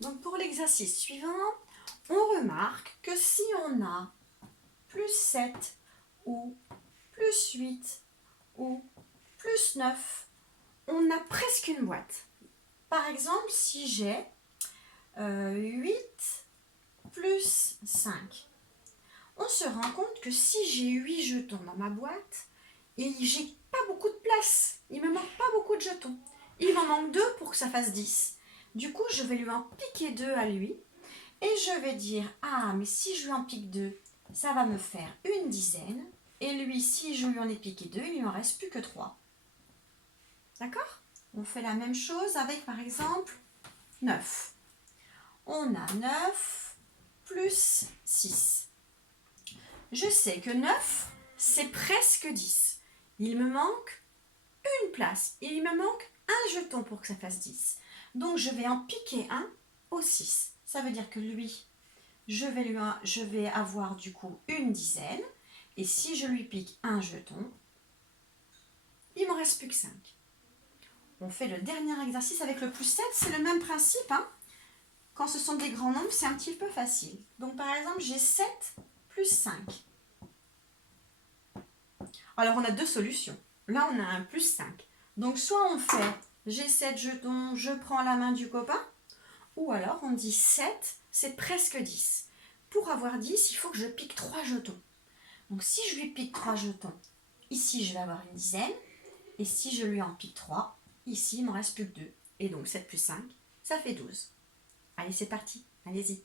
Donc pour l'exercice suivant, on remarque que si on a plus 7 ou plus 8 ou plus 9, on a presque une boîte. Par exemple, si j'ai 8 plus 5, on se rend compte que si j'ai 8 jetons dans ma boîte, et j'ai pas beaucoup de place, il me manque pas beaucoup de jetons. Il m'en manque 2 pour que ça fasse 10. Du coup, je vais lui en piquer 2 à lui, et je vais dire, ah, mais si je lui en pique 2, ça va me faire une dizaine, et lui, si je lui en ai piqué 2, il ne m'en reste plus que 3. D'accord? On fait la même chose avec, par exemple, 9. On a 9 plus 6. Je sais que 9, c'est presque 10. Il me manque une place. Et il me manque un jeton pour que ça fasse 10. Donc, je vais en piquer un au 6. Ça veut dire que lui, je vais avoir du coup une dizaine. Et si je lui pique un jeton, il ne m'en reste plus que 5. On fait le dernier exercice avec le plus 7. C'est le même principe. Quand ce sont des grands nombres, c'est un petit peu facile. Donc, par exemple, j'ai 7 plus 5. Alors, on a deux solutions. Là, on a un plus 5. Donc, soit on fait, j'ai 7 jetons, je prends la main du copain. Ou alors, on dit 7, c'est presque 10. Pour avoir 10, il faut que je pique 3 jetons. Donc, si je lui pique 3 jetons, ici, je vais avoir une dizaine. Et si je lui en pique 3, ici, il ne m'en reste plus que 2. Et donc, 7 plus 5, ça fait 12. Allez, c'est parti. Allez-y.